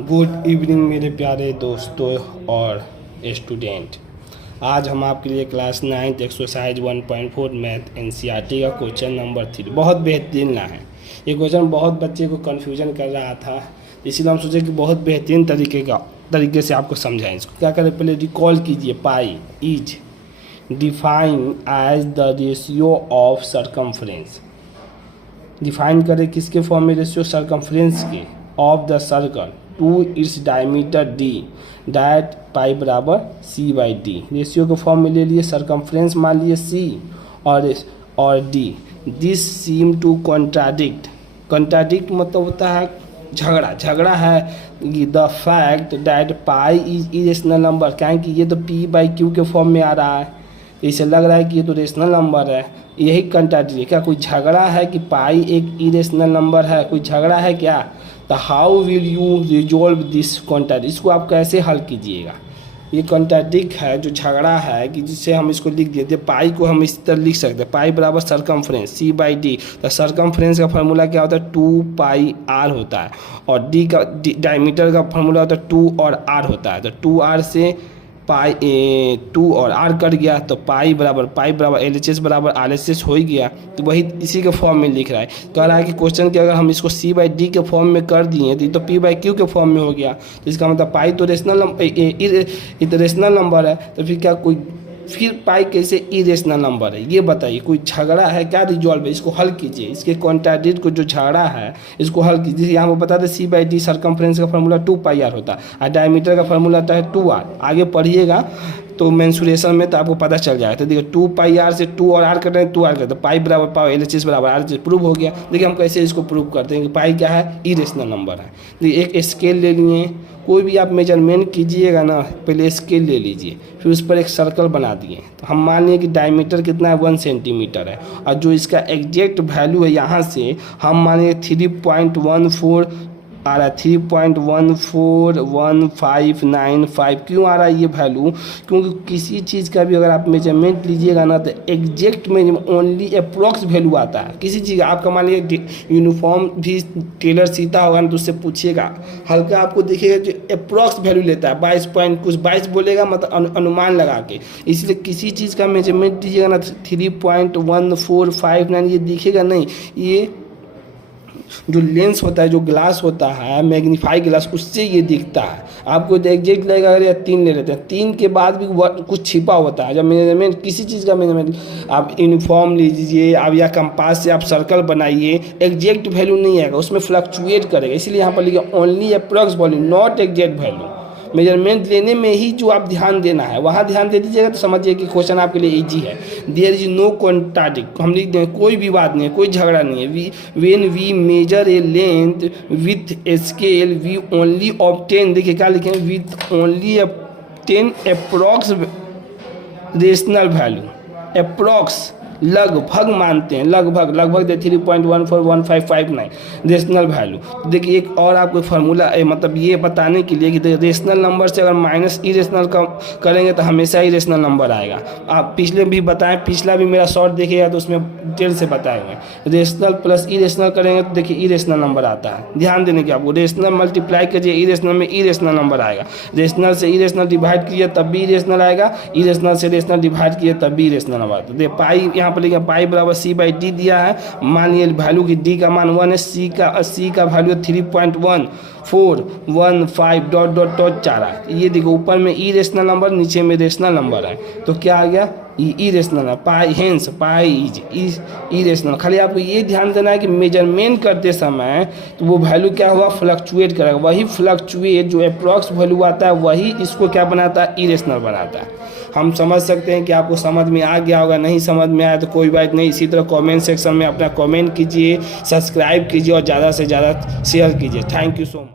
Good evening मेरे प्यारे दोस्तों और स्टूडेंट। आज हम आपके लिए क्लास 9 एक्सरसाइज 1.4 मैथ एनसीईआरटी का क्वेश्चन नंबर 3 बहुत बेहतरीन ला है। ये क्वेश्चन बहुत बच्चे को कन्फ्यूजन कर रहा था, इसीलिए हम सोचे कि बहुत बेहतरीन तरीके से आपको समझाएं। इसको क्या करें, पहले रिकॉल कीजिए। Pi is define as the ratio of circumference. Define करें किसके फॉर्म में, रेशियो सरकमफ्रेंस के of the circle to its diameter D that pi बराबर सी बाई डी। रेशियो के फॉर्म में ले लिए, सरकमफ्रेंस मान लिए सी और D. This seem to contradict. Contradict मतलब होता है झगड़ा है। The fact that pi is irrational number, क्या कि ये तो पी बाई क्यू के फॉर्म में आ रहा है, इसे लग रहा है कि ये तो रेशनल नंबर है। यही कंट्राडिक्ट है। क्या कोई झगड़ा है कि पाई एक इरेशनल नंबर है? कोई झगड़ा है क्या? तो how will you resolve this contradict, इसको आप कैसे हल कीजिएगा? ये कॉन्ट्राडिक्ट है, जो झगड़ा है कि जिससे हम इसको लिख देते। पाई को हम इस तरह लिख सकते हैं, पाई बराबर सरकमफ्रेंस सी बाई डी। तो सरकमफ्रेंस का फार्मूला क्या होता है? 2 पाई आर होता है, और डी का डायमीटर का फार्मूला होता है 2 और आर होता है। तो 2 आर से पाई 2 और आर कट गया, तो पाई बराबर LHS बराबर RHS हो ही गया। तो वही इसी के फॉर्म में लिख रहा है। कह रहा है कि क्वेश्चन के अगर हम इसको सी बाई डी के फॉर्म में कर दिए तो पी बाई क्यू के फॉर्म में हो गया। तो इसका मतलब पाई तो रेशनल नंबर है, तो फिर पाई कैसे इरेशनल नंबर है? ये बताइए। कोई झगड़ा है क्या? रिजॉल्व है, इसको हल कीजिए। इसके कॉन्ट्राडिक्ट को जो झगड़ा है इसको हल कीजिए। यहाँ पर बता दें सी बाई डी सरकमफ्रेंस का फार्मूला 2 पाई आर होता है, और डायमीटर का फार्मूला होता है 2 आर। आगे पढ़िएगा तो मेंसुरेशन में तो आपको पता चल जाएगा। तो देखिए 2 पाई आर से 2 और आर कट रहे हैं, 2 आर करते हैं, पाई बराबर पाई LHS बराबर RHS प्रूव हो गया। देखिए हम कैसे इसको प्रूव करते हैं कि पाई क्या है? इरेशनल नंबर है। देखिए एक स्केल ले लिए, कोई भी आप मेजरमेंट कीजिएगा ना, पहले स्केल ले लीजिए, फिर उस पर एक सर्कल बना दिए। तो हम मान लिए कि डायमीटर कितना है? 1 सेंटीमीटर है, और जो इसका एग्जैक्ट वैल्यू है यहाँ से हम मानिए 3.14 आ रहा है, 3.141595। क्यों आ रहा है ये वैल्यू? क्योंकि किसी चीज़ का भी अगर आप मेजरमेंट लीजिएगा ना, तो एग्जैक्ट में ओनली अप्रॉक्स वैल्यू आता है। किसी चीज़ का आपका मान लीजिए यूनिफॉर्म भी टेलर सीता होगा ना, तो उससे पूछिएगा, हल्का आपको देखिएगा जो अप्रॉक्स वैल्यू लेता है 22 पॉइंट कुछ 22 बोलेगा, मतलब अनुमान लगा के। इसलिए किसी चीज़ का मेजरमेंट लीजिएगा ना, 3.1459 ये दिखेगा नहीं। ये जो लेंस होता है, जो ग्लास होता है मैग्नीफाई ग्लास, उससे ये दिखता है। आपको एग्जैक्ट लगेगा। अगर या 3 ले लेते हैं, 3 के बाद भी कुछ छिपा होता है। जब मेजरमेंट किसी चीज़ का मेजरमेंट, आप यूनिफॉर्म लीजिए आप, या कंपास से आप सर्कल बनाइए, एग्जैक्ट वैल्यू नहीं आएगा, उसमें फ्लक्चुएट करेगा। इसलिए यहाँ पर लिखा only approx value not exact value. Measurement लेने में ही जो आप ध्यान देना है वहाँ ध्यान दे दीजिएगा, तो समझिए कि क्वेश्चन आपके लिए इजी है। देयर इज नो कॉन्ट्राडिक्ट, हम लिख दें कोई विवाद नहीं है, कोई झगड़ा नहीं है। When we measure a length with a scale we only obtain, देखिए क्या लिखें, with only obtain approx rational value. Approx लगभग मानते हैं, लगभग 3.141559 रेशनल वैल्यू। देखिए एक और आपको फार्मूला मतलब ये बताने के लिए कि रेशनल नंबर से अगर माइनस इरेशनल का करेंगे तो हमेशा इरेशनल नंबर आएगा। आप पिछले भी बताएं, पिछला भी मेरा शॉर्ट देखिएगा तो उसमें डिटेल से बताए हुए। रेशनल प्लस इरेशनल करेंगे तो देखिए इरेशनल नंबर आता है। ध्यान देने की, आपको रेशनल मल्टीप्लाई कीजिए इरेशनल में, इरेशनल नंबर आएगा। रेशनल से इरेशनल डिवाइड कीजिए तब भी इरेशनल आएगा, इरेशनल से रेशनल डिवाइड कीजिए तब भी इरेशनल नंबर आता है। देखिए पाई यहाँ पर लिखा, पाई बराबर सी बाई डी दिया है। मान लिया वैल्यू की डी का मान 1 है, सी का वैल्यू 3.1415 चाह रहा है। ये देखो ऊपर में इरेशनल नंबर, नीचे में रेशनल नंबर है, तो क्या आ गया? इरेशनल है। पाई हेंस पाई इज इरेशनल। खाली आपको ये ध्यान देना है कि मेजरमेंट करते समय तो वो वैल्यू क्या हुआ? फ्लक्चुएट करेगा। वही फ्लक्चुएट जो अप्रॉक्स वैल्यू आता है वही इसको क्या बनाता है? इरेशनल बनाता है। हम समझ सकते हैं कि आपको समझ में आ गया होगा। नहीं समझ में आया तो कोई बात नहीं, इसी तरह कमेंट सेक्शन में अपना कमेंट कीजिए, सब्सक्राइब कीजिए और ज़्यादा से ज़्यादा शेयर कीजिए। Thank you so much.